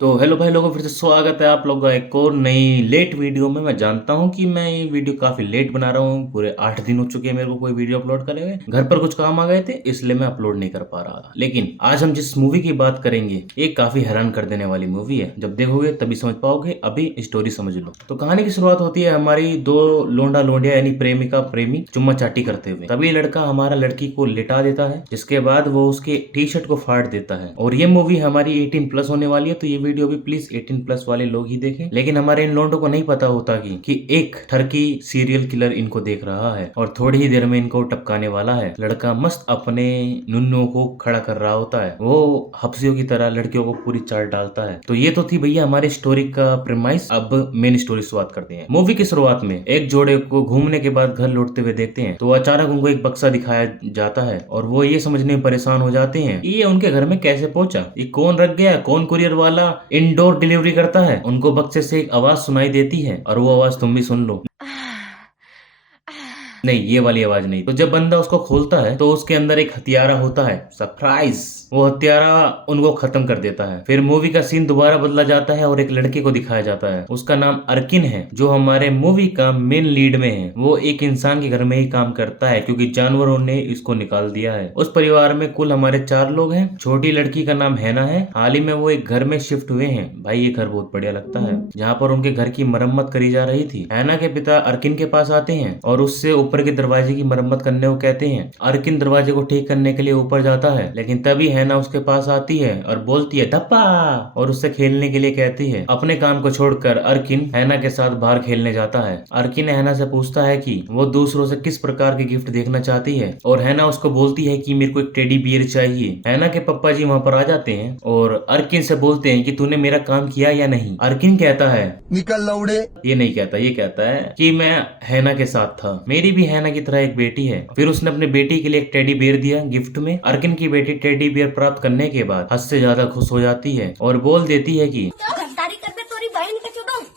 तो हेलो भाई लोगों, फिर से स्वागत है आप लोगों का एक और नई लेट वीडियो में। मैं जानता हूं कि मैं ये वीडियो काफी लेट बना रहा हूं। पूरे 8 दिन हो चुके हैं मेरे को कोई वीडियो अपलोड करे हुए। घर पर कुछ काम आ गए थे इसलिए मैं अपलोड नहीं कर पा रहा था। लेकिन आज हम जिस मूवी की बात करेंगे ये काफी हैरान कर देने वाली मूवी है। जब देखोगे तभी समझ पाओगे, अभी स्टोरी समझ लो। तो कहानी की शुरुआत होती है हमारी दो लोंडा लोंडिया यानी प्रेमिका प्रेमी चुम्मा चाटी करते हुए। तभी लड़का हमारा लड़की को लिटा देता है, जिसके बाद वो उसके टी शर्ट को फाड़ देता है। और ये मूवी हमारी 18+ होने वाली है, तो ये वीडियो भी प्लीज 18+ वाले लोग ही देखें। लेकिन हमारे इन लोगों को नहीं पता होता कि एक ठरकी सीरियल किलर इनको देख रहा है और थोड़ी ही देर में इनको टपकाने वाला है। लड़का मस्त अपने नुन्नों को खड़ा कर रहा होता है, वो हफ्सियों की तरह लड़कियों को पूरी चाट डालता है। तो ये तो थी भैया हमारे स्टोरी का प्रेमाइस। अब मेन स्टोरी शुरुआत करते हैं। मूवी की शुरुआत में एक जोड़े को घूमने के बाद घर लौटते हुए देखते हैं, तो अचानक उनको एक बक्सा दिखाया जाता है और वो ये समझने में परेशान हो जाते हैं कि ये उनके घर में कैसे पहुंचा, ये कौन रख गया, कौन कुरियर वाला इंडोर डिलीवरी करता है। उनको बक्से से एक आवाज सुनाई देती है और वो आवाज तुम भी सुन लो। नहीं, ये वाली आवाज नहीं। तो जब बंदा उसको खोलता है तो उसके अंदर एक हथियारा होता है। सरप्राइज! वो हत्यारा उनको खत्म कर देता है। फिर मूवी का सीन दोबारा बदला जाता है और एक लड़के को दिखाया जाता है। उसका नाम अर्किन है, जो हमारे मूवी का मेन लीड में है। वो एक इंसान के घर में ही काम करता है क्योंकि जानवरों ने इसको निकाल दिया है। उस परिवार में कुल हमारे 4 लोग हैं। छोटी लड़की का नाम हैना है। हाल ही में वो एक घर में शिफ्ट हुए हैं। भाई ये घर बहुत बढ़िया लगता है, जहाँ पर उनके घर की मरम्मत करी जा रही थी। हैना के पिता अर्किन के पास आते हैं और उससे ऊपर के दरवाजे की मरम्मत करने को कहते हैं। अर्किन दरवाजे को ठीक करने के लिए ऊपर जाता है, लेकिन तभी हैना उसके पास आती है और बोलती है धप्पा, और उससे खेलने के लिए कहती है। अपने काम को छोड़कर अर्किन हैना के साथ बाहर खेलने जाता है। अर्किन हैना से पूछता है कि वो दूसरों से किस प्रकार के गिफ्ट देखना चाहती है, और हैना उसको बोलती है कि मेरे को एक टेडी बियर चाहिए। हैना के पप्पा जी वहाँ पर आ जाते हैं और अर्किन से बोलते हैं कि तूने मेरा काम किया या नहीं। अर्किन कहता है निकल लौड़े। ये नहीं कहता, ये कहता है कि मैं हैना के साथ था, मेरी भी हैना की तरह एक बेटी है। फिर उसने अपनी बेटी के लिए एक टेडी बियर दिया गिफ्ट में। अर्किन की बेटी टेडी बियर प्राप्त करने के बाद हद से ज्यादा खुश हो जाती है और बोल देती है कि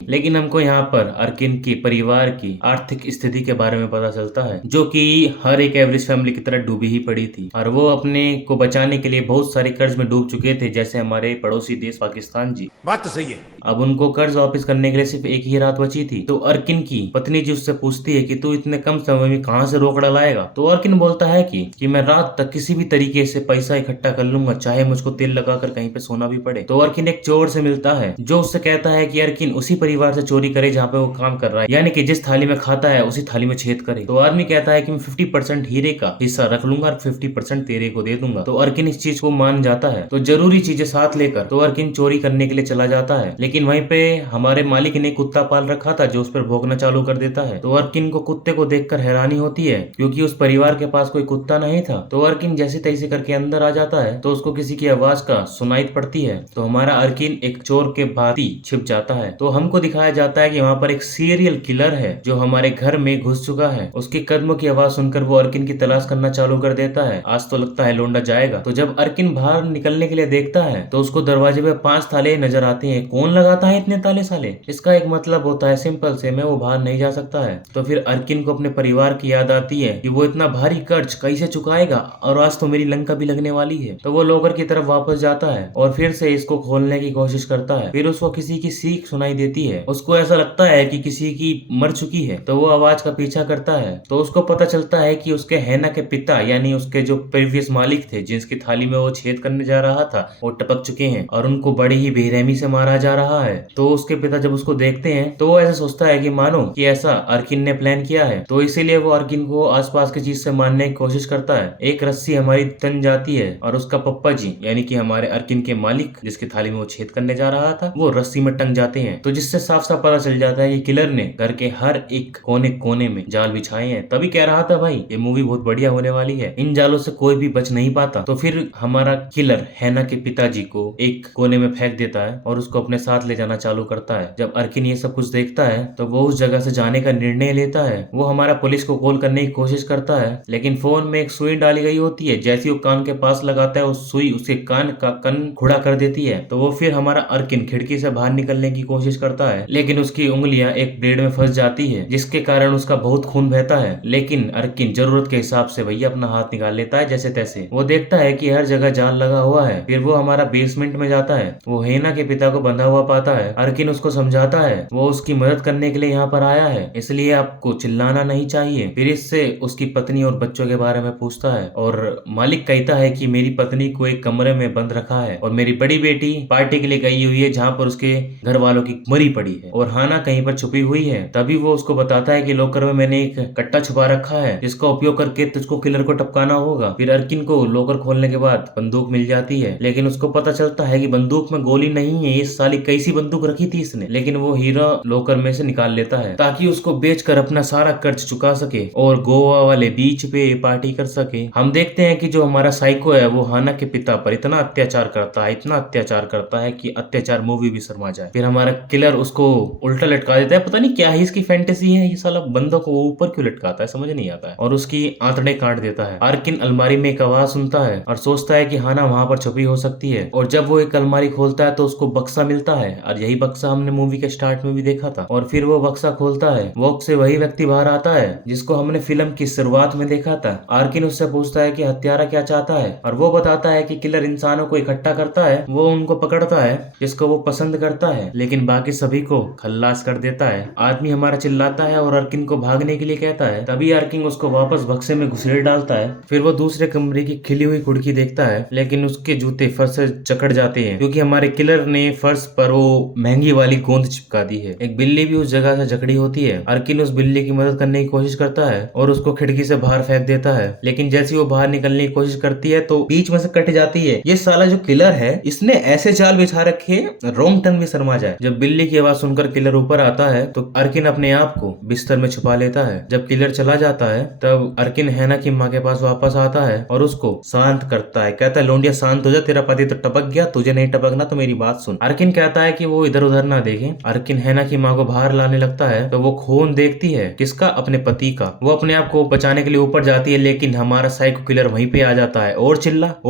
लेकिन हमको यहाँ पर अर्किन की परिवार की आर्थिक स्थिति के बारे में पता चलता है, जो कि हर एक एवरेज फैमिली की तरह डूबी ही पड़ी थी और वो अपने को बचाने के लिए बहुत सारे कर्ज में डूब चुके थे, जैसे हमारे पड़ोसी देश पाकिस्तान जी। बात तो सही है। अब उनको कर्ज वापस करने के लिए सिर्फ एक ही रात बची थी। तो अर्किन की पत्नी जी उससे पूछती है कि तू इतने कम समय में कहाँ से रोकड़ा लाएगा। तो अर्किन बोलता है कि मैं रात तक किसी भी तरीके से पैसा इकट्ठा कर लूंगा, चाहे मुझको तेल लगाकर कहीं पे सोना भी पड़े। तो अर्किन एक चोर से मिलता है जो उससे कहता है कि अर्किन उसी परिवार से चोरी करे जहाँ पे वो काम कर रहा है, यानी कि जिस थाली में खाता है उसी थाली में छेद करे। तो आदमी कहता है कि मैं 50% हीरे का हिस्सा रख लूंगा और 50% तेरे को दे दूंगा। तो अर्किन इस चीज को मान जाता है। तो जरूरी चीजें साथ लेकर तो अर्किन चोरी करने के लिए चला जाता है, लेकिन वहीं पे हमारे मालिक ने कुत्ता पाल रखा था जो उस पर भौंकना चालू कर देता है। तो अर्किन को कुत्ते को देखकर हैरानी होती है क्योंकि उस परिवार के पास कोई कुत्ता नहीं था। तो अर्किन जैसे तैसे करके अंदर आ जाता है तो उसको किसी की आवाज का सुनाई पड़ती है। तो हमारा अर्किन एक चोर के भांति छिप जाता है। तो हमको दिखाया जाता है कि वहाँ पर एक सीरियल किलर है जो हमारे घर में घुस चुका है। उसके कदमों की आवाज सुनकर वो अर्किन की तलाश करना चालू कर देता है। आज तो लगता है लोंडा जाएगा। तो जब अर्किन बाहर निकलने के लिए देखता है तो उसको दरवाजे पे 5 ताले नजर आते हैं। कौन लगाता है इतने ताले साले? इसका एक मतलब होता है सिंपल से, मैं वो बाहर नहीं जा सकता है। तो फिर अर्किन को अपने परिवार की याद आती है कि वो इतना भारी कर्ज कैसे चुकाएगा, और आज तो मेरी लंका भी लगने वाली है। तो वो लॉकर की तरफ वापस जाता है और फिर से इसको खोलने की कोशिश करता है। फिर उसको किसी की सीख सुनाई देती है। उसको ऐसा लगता है कि किसी की मर चुकी है। तो वो आवाज का पीछा करता है। तो उसको पता चलता है कि उसके हैना के पिता यानी उसके जो प्रीवियस मालिक थे, जिसकी थाली में वो छेद करने जा रहा था, वो टपक चुके हैं और उनको बड़ी ही बेरहमी से मारा जा रहा है। तो उसके पिता जब उसको देखते हैं तो वो ऐसा सोचता है कि मानो कि ऐसा अर्किन ने प्लान किया है। तो इसीलिए वो अर्किन को आसपास की चीज से मारने की कोशिश करता है। एक रस्सी हमारी तन जाती है और उसका पप्पा जी यानी कि हमारे अर्किन के मालिक, जिसकी थाली में वो छेद करने जा रहा था, वो रस्सी में टंग जाते हैं। तो जिससे साफ साफ पता चल जाता है कि किलर ने घर के हर एक कोने कोने में जाल बिछाए हैं। तभी कह रहा था भाई ये मूवी बहुत बढ़िया होने वाली है, इन जालों से कोई भी बच नहीं पाता। तो फिर हमारा किलर हैना के पिताजी को एक कोने में फेंक देता है और उसको अपने साथ ले जाना चालू करता है। जब अर्किन ये सब कुछ देखता है तो वो उस जगह से जाने का निर्णय लेता है। वो हमारा पुलिस को कॉल करने की कोशिश करता है, लेकिन फोन में एक सुई डाली गई होती है। जैसे वो कान के पास लगाता है उस सुई उसके कान का कन खुड़ा कर देती है। तो वो फिर हमारा अर्किन खिड़की से बाहर निकलने की कोशिश करता है, लेकिन उसकी उंगलियां एक ब्लेड में फंस जाती है जिसके कारण उसका बहुत खून बहता है। लेकिन अर्किन जरूरत के हिसाब से भैया अपना हाथ निकाल लेता है जैसे तैसे। वो देखता है कि हर जगह जाल लगा हुआ है। फिर वो हमारा बेसमेंट में जाता है। वो हेना के पिता को बंधा हुआ पाता है। अर्किन उसको समझाता है वो उसकी मदद करने के लिए यहाँ पर आया है, इसलिए आपको चिल्लाना नहीं चाहिए। फिर इससे उसकी पत्नी और बच्चों के बारे में पूछता है और मालिक कहता है कि मेरी पत्नी को एक कमरे में बंद रखा है और मेरी बड़ी बेटी पार्टी के लिए गई हुई है जहाँ पर उसके घर वालों की मरी पड़ी है और हाना कहीं पर छुपी हुई है। तभी वो उसको बताता है कि लॉकर में मैंने एक कट्टा छुपा रखा है जिसका उपयोग करके तुझको किलर को टपकाना होगा। फिर अर्किन को लॉकर खोलने के बाद बंदूक मिल जाती है, लेकिन उसको पता चलता है कि बंदूक में गोली नहीं है, ये साली कैसी बंदूक रखी थी इसने। लेकिन वो हीरा लॉकर में से निकाल लेता है ताकि उसको बेचकर अपना सारा कर्ज चुका सके और गोवा वाले बीच पे पार्टी कर सके। हम देखते हैं कि जो हमारा साइको है वो हाना के पिता पर इतना अत्याचार करता है, इतना अत्याचार करता है कि अत्याचार मूवी भी शर्मा जाए। फिर हमारा किलर उसको उल्टा लटका देता है। पता नहीं क्या ही इसकी फैंटेसी है, ये साला बंदों को ऊपर क्यों लटकाता है समझ नहीं आता है, और उसकी आंतड़े काट देता है। अर्किन अलमारी में एक आवाज सुनता है और सोचता है कि हाना वहां पर छुपी हो सकती है, और जब वो एक अलमारी खोलता है तो उसको बक्सा मिलता है, और यही बक्सा हमने मूवी के स्टार्ट में भी देखा था। और फिर वो बक्सा खोलता है, बॉक्स से वही व्यक्ति बाहर आता है जिसको हमने फिल्म की शुरुआत में देखा था। अर्किन उससे पूछता है कि हत्यारा क्या चाहता है, और वो बताता है कि किलर इंसानों को इकट्ठा करता है, वो उनको पकड़ता है जिसको वो पसंद करता है, लेकिन बाकी सभी को खल्लास कर देता है। आदमी हमारा चिल्लाता है और अर्किन को भागने के लिए कहता है। तभी अर्किन उसको वापस बक्से में घुसेड़ डालता है। फिर वो दूसरे कमरे की खिली हुई खिड़की देखता है, लेकिन उसके जूते फर्श से जकड़ जाते हैं क्योंकि हमारे किलर ने फर्श पर वो महंगी वाली गोंद चिपका दी है। एक बिल्ली भी उस जगह से जकड़ी होती है। अर्किन उस बिल्ली की मदद करने की कोशिश करता है और उसको खिड़की से बाहर फेंक देता है, लेकिन जैसे वो बाहर निकलने की कोशिश करती है तो बीच में से कट जाती है। ये साला जो किलर है इसने ऐसे जाल बिछा रखे रॉन्ग टर्न भी शर्मा जाए। जब बिल्ली की आवाज सुनकर किलर ऊपर आता है तो अर्किन अपने आप को बिस्तर में छुपा लेता है। जब किलर चला जाता है तब अर्किन हैना की माँ के पास वापस आता है और उसको शांत करता है। कहता है लोंडिया शांत हो जा, तेरा पति तो टपक गया, तुझे नहीं टपकना तो मेरी बात सुन। अर्किन कहता है कि वो इधर उधर ना देखे। अर्किन हैना की माँ को बाहर लाने लगता है तो वो खून देखती है, किसका, अपने पति का। वो अपने आप को बचाने के लिए ऊपर जाती है, लेकिन हमारा साइको किलर वहीं पे आ जाता है और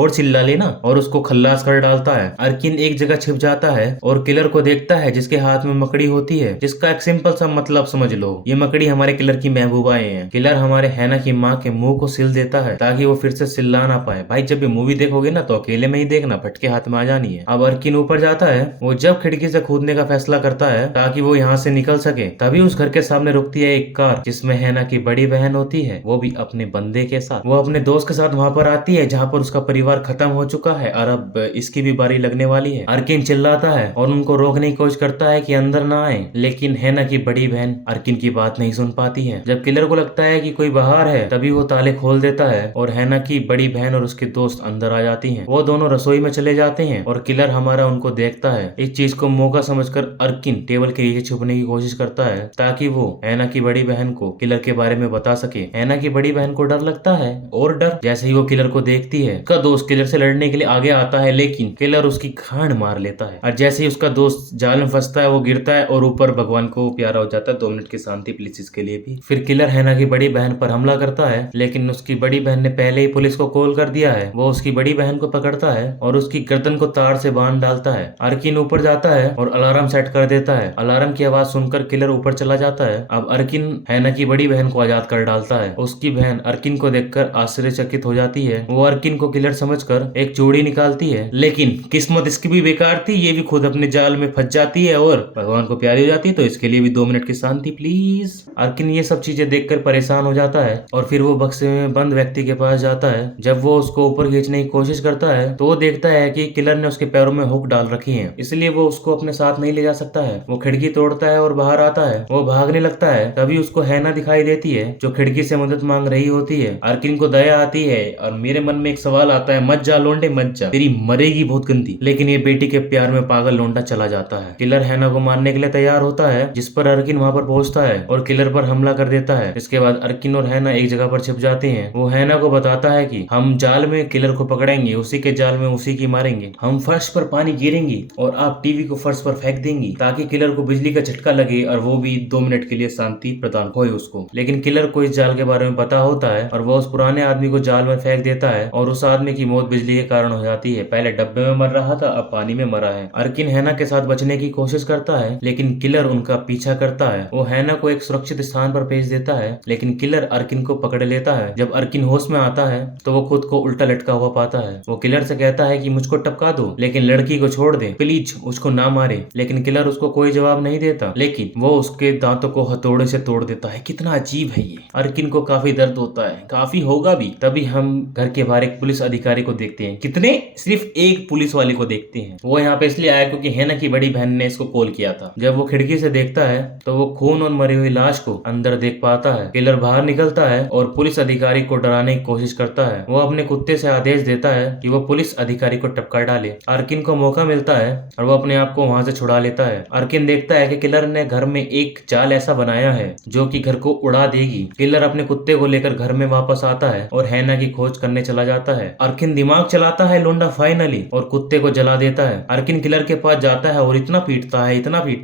चिल्ला लेना और उसको खल्लास कर डालता है। अर्किन एक जगह छिप जाता है और किलर को देखता है जिसके हाथ में मकड़ी होती है, जिसका एक सिंपल सा मतलब समझ लो, ये मकड़ी हमारे किलर की महबूबाएं हैं। किलर हमारे हैना की माँ के मुंह को सिल देता है ताकि वो फिर से चिल्ला ना पाए। भाई जब ये मूवी देखोगे ना तो अकेले में ही देखना, फटके हाथ में आ जानी है। अब अर्किन ऊपर जाता है। वो जब खिड़की से कूदने का फैसला करता है ताकि वो यहाँ से निकल सके, तभी उस घर के सामने रुकती है एक कार जिसमें हैना की बड़ी बहन होती है, वो भी अपने बंदे के साथ। वो अपने दोस्त के साथ वहाँ पर आती है जहाँ पर उसका परिवार खत्म हो चुका है और अब इसकी भी बारी लगने वाली है। अर्किन चिल्लाता है और उनको रोकने की कोशिश करता है कि अंदर ना आए, लेकिन हैना की बड़ी बहन अर्किन की बात नहीं सुन पाती है। जब किलर को लगता है कि कोई बाहर है तभी वो ताले खोल देता है और हैना की बड़ी बहन और उसके दोस्त अंदर आ जाती हैं। वो दोनों रसोई में चले जाते हैं और किलर हमारा उनको देखता है। इस चीज को मौका समझकर अर्किन टेबल के नीचे छुपने की कोशिश करता है ताकि वो हैना की बड़ी बहन को किलर के बारे में बता सके। हैना की बड़ी बहन को डर लगता है और डर जैसे ही वो किलर को देखती है, उसका दोस्त किलर से लड़ने के लिए आगे आता है, लेकिन किलर उसकी खांड मार लेता है और जैसे ही उसका दोस्त जाल में फंसता है वो गिरता है और ऊपर भगवान को प्यारा हो जाता है। 2 मिनट की शांति प्लीज इसके लिए भी। फिर किलर हैना की बड़ी बहन पर हमला करता है, लेकिन उसकी बड़ी बहन ने पहले ही पुलिस को कॉल कर दिया है। वो उसकी बड़ी बहन को पकड़ता है और उसकी गर्दन को तार से बांध डालता है। अर्किन ऊपर जाता है और अलार्म सेट कर देता है। अलार्म की आवाज सुनकर किलर ऊपर चला जाता है। अब अर्किन हैना की बड़ी बहन को आजाद कर डालता है। उसकी बहन अर्किन को देखकर आश्चर्यचकित हो जाती है। वो अर्किन को किलर समझकर एक चूड़ी निकालती है, लेकिन किस्मत इसकी भी बेकार थी, ये भी खुद अपने जाल में फंस जाती है और भगवान को प्यारी हो जाती है। तो इसके लिए भी 2 मिनट की शांति प्लीज। अर्किन ये सब चीजें देखकर परेशान हो जाता है और फिर वो बक्से में बंद व्यक्ति के पास जाता है। जब वो उसको ऊपर खींचने की कोशिश करता है तो वो देखता है कि किलर ने उसके पैरों में हुक डाल रखी है, इसलिए वो उसको अपने साथ नहीं ले जा सकता है। वो खिड़की तोड़ता है और बाहर आता है। वो भागने लगता है, तभी उसको हैना दिखाई देती है जो खिड़की से मदद मांग रही होती है। अर्किन को दया आती है और मेरे मन में एक सवाल आता है, मत जा लोंडे मत जा, तेरी मरेगी बहुत गंदी। लेकिन ये बेटी के प्यार में पागल लोंडा चला जाता है। किलर हैना को मारने के लिए तैयार होता है, जिस पर अर्किन वहाँ पर पहुंचता है और किलर पर हमला कर देता है। इसके बाद अर्किन और हैना एक जगह पर छिप जाते हैं। वो हैना को बताता है कि हम जाल में किलर को पकड़ेंगे, उसी के जाल में उसी की मारेंगे, हम फर्श पर पानी गिरेंगे और आप टीवी को फर्श पर फेंक देंगी ताकि किलर को बिजली का झटका लगे और वो भी 2 मिनट के लिए शांति प्रदान होए उसको। लेकिन किलर को इस जाल के बारे में पता होता है और वो उस पुराने आदमी को जाल में फेंक देता है और उस आदमी की मौत बिजली के कारण हो जाती है। पहले डब्बे में मर रहा था, अब पानी में मरा है। अर्किन हैना के साथ बचने की कोशिश करता करता है, लेकिन किलर उनका पीछा करता है। वो हैना को एक सुरक्षित स्थान पर भेज देता है, लेकिन किलर अर्किन को पकड़ लेता है। जब अर्किन होश में आता है तो वो खुद को उल्टा लटका हुआ पाता है। वो किलर से कहता है कि मुझको टपका दो, लेकिन लड़की को छोड़ दे, प्लीज उसको ना मारे। लेकिन किलर उसको कोई जवाब नहीं देता, लेकिन वो उसके दांतों को हथौड़े से तोड़ देता है। कितना अजीब है ये। अर्किन को काफी दर्द होता है, काफी होगा भी। तभी हम घर के बाहर एक पुलिस अधिकारी को देखते हैं। कितने? सिर्फ एक पुलिस वाले को देखते हैं। वो यहाँ पे इसलिए आया क्योंकि हैना की बड़ी बहन ने इसको कॉल किया था। जब वो खिड़की से देखता है तो वो खून और मरी हुई लाश को अंदर देख पाता है। किलर बाहर निकलता है और पुलिस अधिकारी को डराने की कोशिश करता है। वो अपने कुत्ते से आदेश देता है कि वो पुलिस अधिकारी को टपका डाले। अर्किन को मौका मिलता है और वो अपने आप को वहाँ से छुड़ा लेता है। अर्किन देखता है कि किलर ने घर में एक जाल ऐसा बनाया है जो कि घर को उड़ा देगी। किलर अपने कुत्ते को लेकर घर में वापस आता है और हैना की खोज करने चला जाता है। अर्किन दिमाग चलाता है लोंडा फाइनली, और कुत्ते को जला देता है। अर्किन किलर के पास जाता है और इतना पीटता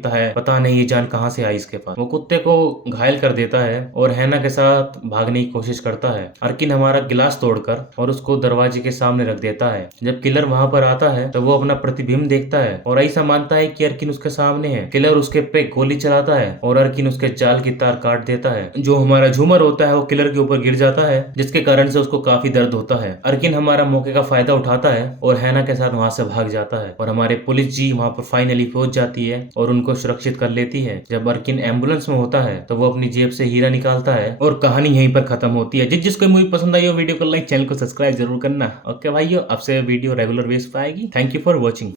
है, पता नहीं ये जान कहाँ से आई इसके पास। वो कुत्ते को घायल कर देता है और हैना के साथ भागने की कोशिश करता है। अर्किन हमारा गिलास तोड़कर और उसको दरवाजे के सामने रख देता है। जब किलर वहाँ पर आता है तो वो अपना प्रतिबिंब देखता है और ऐसा मानता है कि अर्किन उसके सामने है। किलर उसके पे गोली चलाता है और अर्किन उसके जाल की तार काट देता है। जो हमारा झूमर होता है वो किलर के ऊपर गिर जाता है, जिसके कारण से उसको काफी दर्द होता है। अर्किन हमारा मौके का फायदा उठाता है और हैना के साथ वहाँ से भाग जाता है और हमारे पुलिस जी वहाँ पर फाइनली पहुंच जाती है और उनको सुरक्षित कर लेती है। जब अर्किन एम्बुलेंस में होता है तो वो अपनी जेब से हीरा निकालता है और कहानी यहीं पर खत्म होती है। जिसको मूवी पसंद आई हो वीडियो को लाइक, चैनल को सब्सक्राइब जरूर करना। ओके भाइयों, अब से वीडियो रेगुलर बेस पे आएगी। Thank you for watching.